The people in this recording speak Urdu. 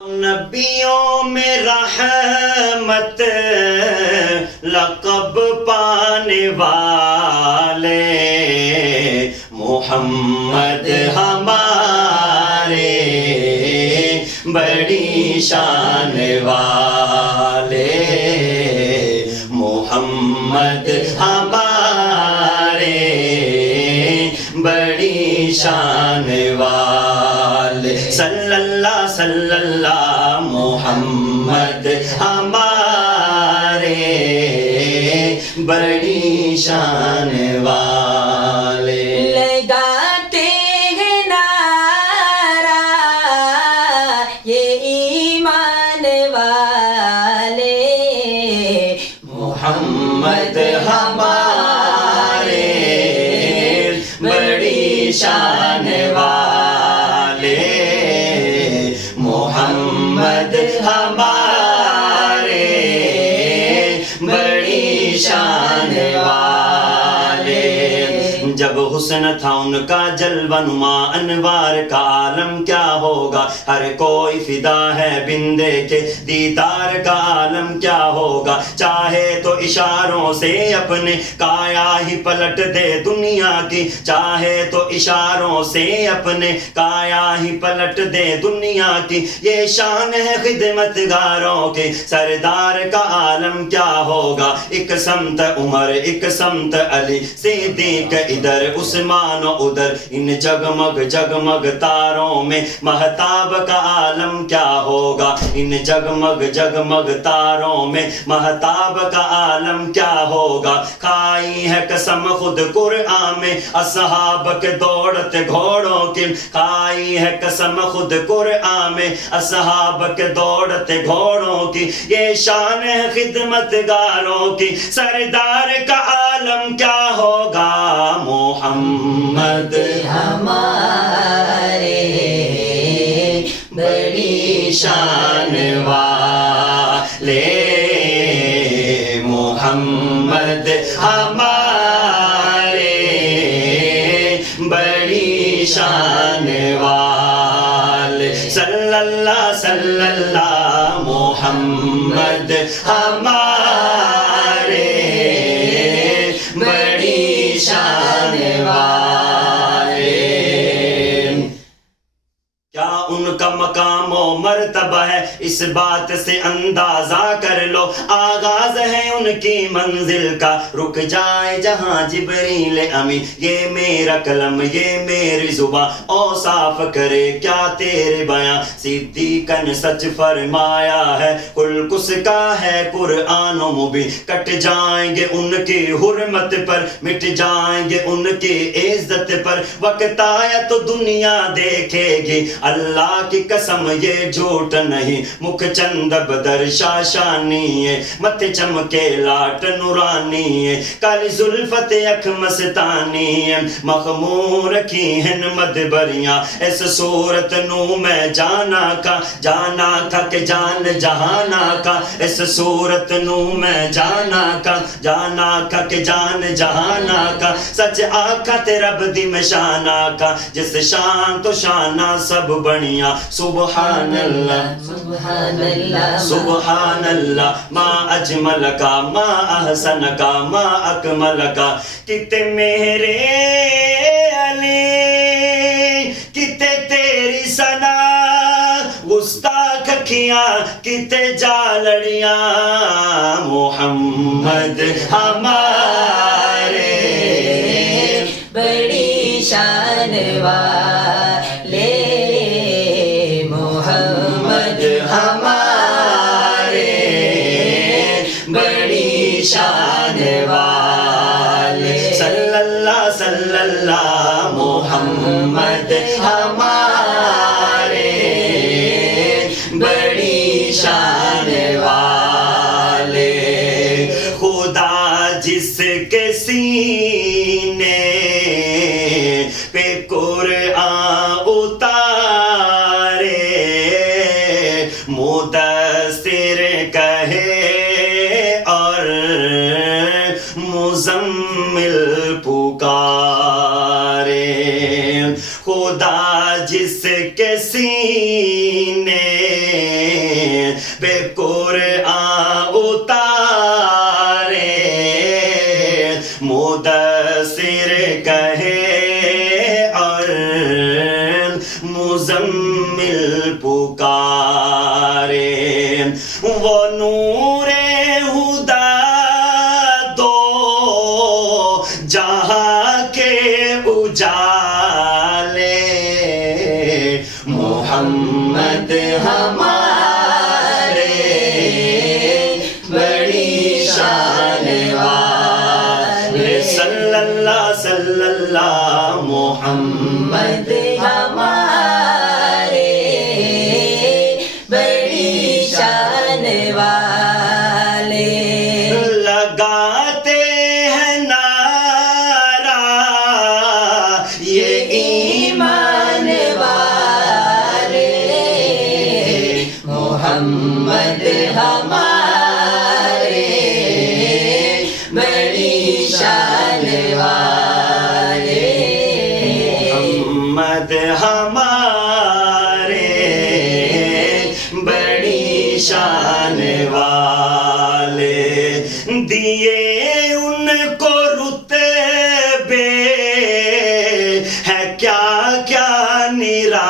نبیوں میں رحمت لقب پانے والے محمد ہمارے بڑی شان والے محمد ہمارے بڑی شان والے صلی اللہ محمد ہمارے بڑی شان والے لگاتے ہیں نعرہ یہ ایمان والے محمد ہمارے بڑی شان والے محمد ہمارے بڑی شان والے جب حسن تھا ان کا جلوہ نما انوار کا عالم کیا ہوگا ہر کوئی فدا ہے بندے کے دیدار کا عالم کیا ہوگا چاہے تو اشاروں سے اپنے کایا ہی پلٹ دے دنیا کی چاہے تو اشاروں سے اپنے کایا ہی پلٹ دے دنیا کی یہ شان ہے خدمت گاروں کی سردار کا عالم کیا ہوگا ایک سمت عمر ایک سمت علی صدیق ادھر عثمان ادھر ان جگمگ جگمگ تاروں میں مہتاب کا عالم کیا ہوگا ان جگمگ جگمگ تاروں میں مہتاب کا عالم کیا ہوگا کھائی ہے قسم خود قرآن میں اصحاب کے دوڑتے گھوڑوں کی کھائی ہے قسم خود قرآن میں اصحاب کے دوڑتے گھوڑوں کی یہ شان ہے خدمت گاروں کی سردار کا عالم کیا ہوگا محمد ہمارے بڑی شان والے محمد ہمارے بڑی شان والے صلی اللہ محمد ہمارے بڑی شان والے کیا ان کا مقام و مرتبہ ہے اس بات سے اندازہ کر لو آغاز ہے ان کی منزل کا رک جائے جہاں جبریل امی یہ میرا قلم یہ میری زباں اوصاف کرے کیا تیرے بیاں صدیقاً سچ فرمایا ہے کل کس کا ہے قرآن و مبین کٹ جائیں گے ان کی حرمت پر مٹ جائیں گے ان کی عزت پر وقت آیا تو دنیا دیکھے گی اللہ کی قسم یہ جھوٹ نہیں مکھ چند بدر شاشانی ہے مت چمکے لاٹ نورانی ہے کالی زلفت اکھ مستانی ہے مخمور کی ہن مدبریاں اس صورت نو میں جانا کا کہ جان جہانا کا اس صورت نو میں جانا کا کہ جان جہانا کا سچ آکھا تے رب دی مشانہ کا جس شان تو شانہ سب بنیا سبحان اللہ سبحان اللہ سبحان اللہ ما اجمل کا ما احسن کا ما اکمل کا کتے میرے علی کتے تیری ثنا گستاخ کھیاں کتے جالڑیاں محمد ہمارے بڑی شان والے محمد ہمارے بڑی شان والے صلی اللہ محمد ہمارے بڑی شان والے خدا جس کے سینے پہ قرآن اتارے مدثر کہے اور مزمل پکارے خدا جس کے سینے پہ قرآن اتارے مدثر کہے اور مزمل پکارے وہ نور ہدا دو جہاں کے اجالے محمد ہمارے بڑی شان والے صلی اللہ محمد ہمارے بڑی شان والے لگاتے ہیں نعرہ یہ ایمان والے محمد ہمارے بڑی شان والے محمد ہمارے بڑی شان والے دیے ان کو رتبے ہے کیا کیا نرا